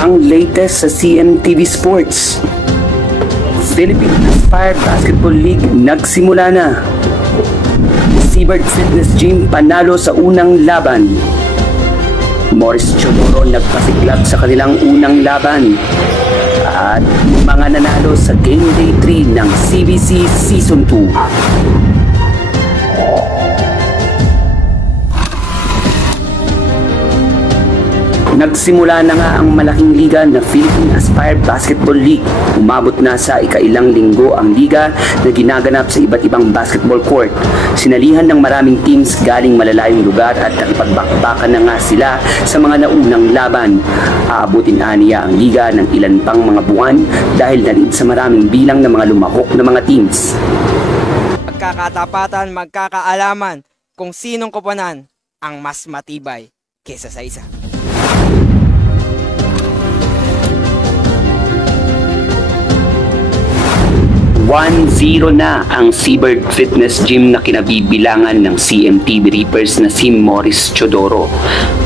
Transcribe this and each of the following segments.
Ang latest sa CMTV Sports. Philippine Aspire Basketball League nagsimula na. Seabird Fitness Gym panalo sa unang laban. Morris Chodoro nagpasiklab sa kanilang unang laban. At mga nanalo sa Game Day 3 ng CBC Season 2. Nagsimula na nga ang malaking liga na Philippine Aspire Basketball League. Umabot na sa ikailang linggo ang liga na ginaganap sa iba't ibang basketball court. Sinalihan ng maraming teams galing malalayong lugar at nakipagbakbakan na nga sila sa mga naunang laban. Aabutin aniya ang liga ng ilan pang mga buwan dahil na rin sa maraming bilang ng mga lumahok na mga teams. Magkakatapatan, magkakaalaman kung sinong koponan ang mas matibay kesa sa isa. 1-0 na ang Seabird Fitness Gym na kinabibilangan ng CMTV Reapers na si Morris Chodoro.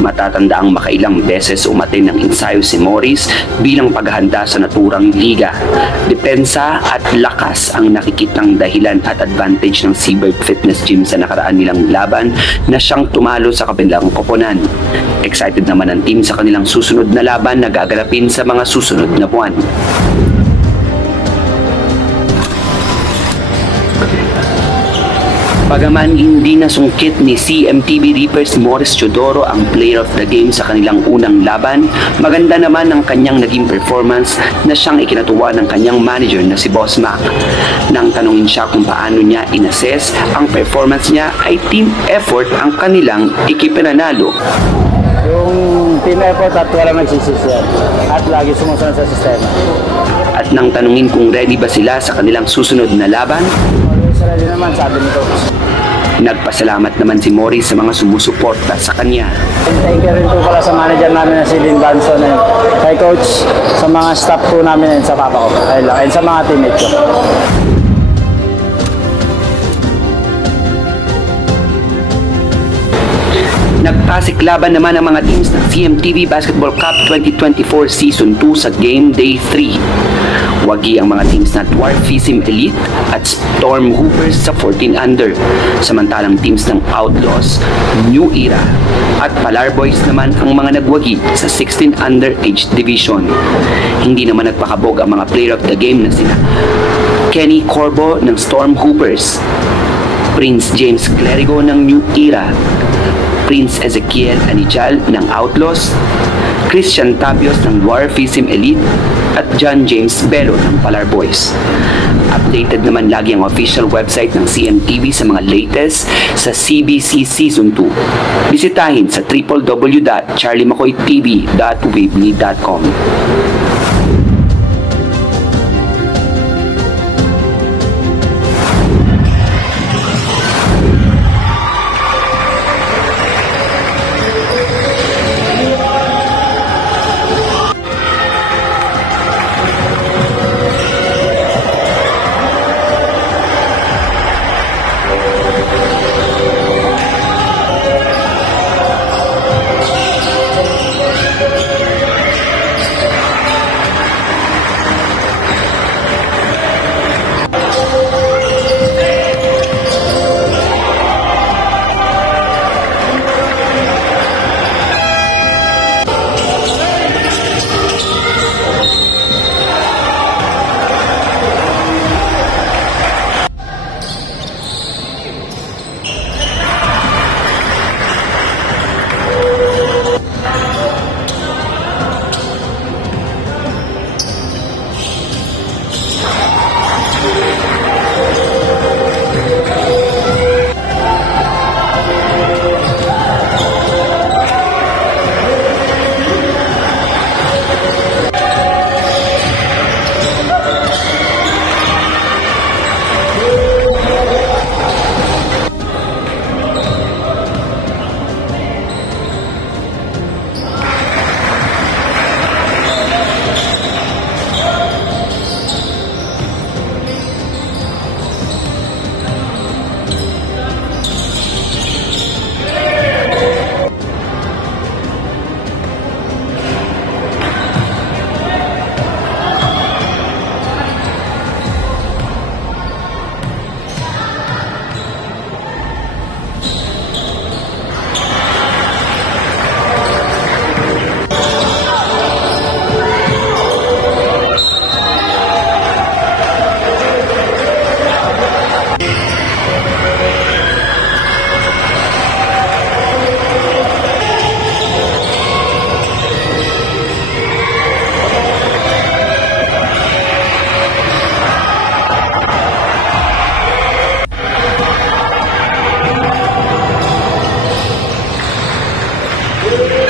Matatanda ang makailang beses umatin ng ensayo si Morris bilang paghahanda sa naturang liga. Depensa at lakas ang nakikitang dahilan at advantage ng Seabird Fitness Gym sa nakaraan nilang laban na siyang tumalo sa kabilang koponan. Excited naman ang team sa kanilang susunod na laban na gaganapin sa mga susunod na buwan. Bagaman hindi nasungkit ni CMTV Reapers Morris Chodoro ang player of the game sa kanilang unang laban, maganda naman ang kanyang naging performance na siyang ikinatuwa ng kanyang manager na si Boss Mac. Nang tanungin siya kung paano niya inassess ang performance niya ay team effort ang kanilang ikipinanalo. Yung team effort at walang nagsisisiyan at lagi sumusunod sa sistema. At nang tanungin kung ready ba sila sa kanilang susunod na laban, ready naman, sabi nito. Nagpasalamat naman si Morris sa mga sumusuporta sa kanya. Thank you rin po pala sa manager namin na si Lynn Banson, kay coach, sa mga staff po namin, sa papa ko, and sa mga teammates ko. Nagpasiklaban naman ang mga teams ng CMTV Basketball Cup 2024 Season 2 sa Game Day 3. Wagi ang mga teams na Dwarfism Elite at Storm Hoopers sa 14 under. Samantalang teams ng Outlaws, New Era at Palar Boys naman ang mga nagwagi sa 16 under age division. Hindi naman nagpakabog ang mga player of the game na sila Kenny Corbo ng Storm Hoopers, Prince James Clerigo ng New Era, Prince Ezekiel Anijal ng Outlaws, Christian Tapios ng Dwarfism Elite at John James Bello ng Palar Boys. Updated naman lagi ang official website ng CMTV sa mga latest sa CBC Season 2. Bisitahin sa www.charliemacoytv.weebly.com. Thank you.